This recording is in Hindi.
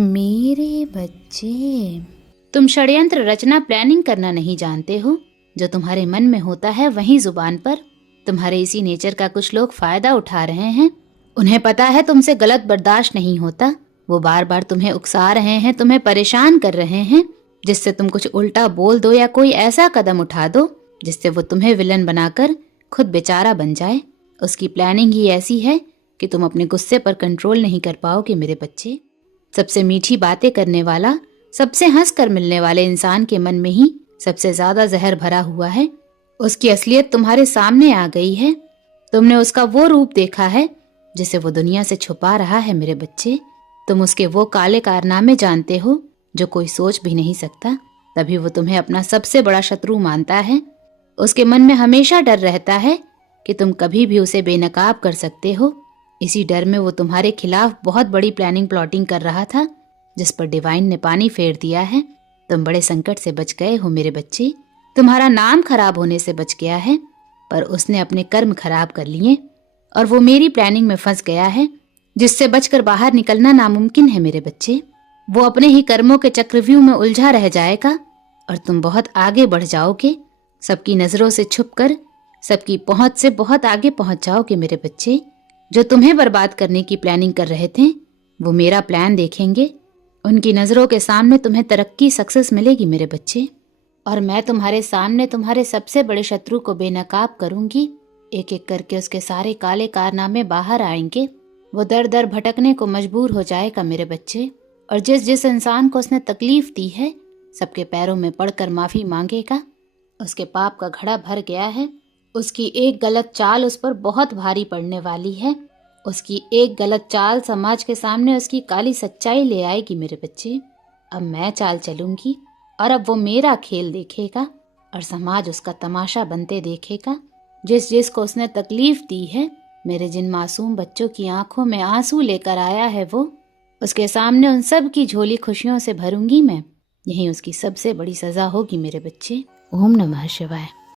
मेरे बच्चे, तुम षड्यंत्र रचना प्लानिंग करना नहीं जानते हो। जो तुम्हारे मन में होता है वहीं जुबान पर। तुम्हारे इसी नेचर का कुछ लोग फायदा उठा रहे हैं। उन्हें पता है तुमसे गलत बर्दाश्त नहीं होता। वो बार बार तुम्हें उकसा रहे हैं, तुम्हें परेशान कर रहे हैं, जिससे तुम कुछ उल्टा बोल दो या कोई ऐसा कदम उठा दो जिससे वो तुम्हें विलन बनाकर खुद बेचारा बन जाए। उसकी प्लानिंग ही ऐसी है कि तुम अपने गुस्से पर कंट्रोल नहीं कर पाओगे मेरे बच्चे। सबसे मीठी बातें करने वाला, सबसे हंस कर मिलने वाले इंसान के मन में ही सबसे ज्यादा जहर भरा हुआ है। उसकी असलियत तुम्हारे सामने आ गई है। तुमने उसका वो रूप देखा है जिसे वो दुनिया से छुपा रहा है मेरे बच्चे। तुम उसके वो काले कारनामे जानते हो जो कोई सोच भी नहीं सकता। तभी वो तुम्हें अपना सबसे बड़ा शत्रु मानता है। उसके मन में हमेशा डर रहता है कि तुम कभी भी उसे बेनकाब कर सकते हो। इसी डर में वो तुम्हारे खिलाफ बहुत बड़ी प्लानिंग प्लॉटिंग कर रहा था, जिस पर डिवाइन ने पानी फेर दिया है। तुम बड़े संकट से बच गए हो मेरे बच्चे। तुम्हारा नाम खराब होने से बच गया है, पर उसने अपने कर्म खराब कर लिए और वो मेरी प्लानिंग में फंस गया है, जिससे बचकर बाहर निकलना नामुमकिन है मेरे बच्चे। वो अपने ही कर्मों के चक्रव्यूह में उलझा रह जाएगा और तुम बहुत आगे बढ़ जाओगे। सबकी नजरों से छुपकर सबकी पहुंच से बहुत आगे पहुंच जाओगे मेरे बच्चे। जो तुम्हें बर्बाद करने की प्लानिंग कर रहे थे वो मेरा प्लान देखेंगे। उनकी नजरों के सामने तुम्हें तरक्की, सक्सेस मिलेगी मेरे बच्चे। और मैं तुम्हारे सामने तुम्हारे सबसे बड़े शत्रु को बेनकाब करूंगी। एक एक करके उसके सारे काले कारनामे बाहर आएंगे। वो दर दर भटकने को मजबूर हो जाएगा मेरे बच्चे। और जिस जिस इंसान को उसने तकलीफ दी है, सबके पैरों में पड़कर माफी मांगेगा। उसके पाप का घड़ा भर गया है। उसकी एक गलत चाल उस पर बहुत भारी पड़ने वाली है। उसकी एक गलत चाल समाज के सामने उसकी काली सच्चाई ले आएगी मेरे बच्चे। अब मैं चाल चलूंगी और अब वो मेरा खेल देखेगा और समाज उसका तमाशा बनते देखेगा। जिस जिस को उसने तकलीफ दी है, मेरे जिन मासूम बच्चों की आंखों में आंसू लेकर आया है, वो उसके सामने उन सब की झोली खुशियों से भरूंगी मैं। यही उसकी सबसे बड़ी सजा होगी मेरे बच्चे। ओम नमः शिवाय।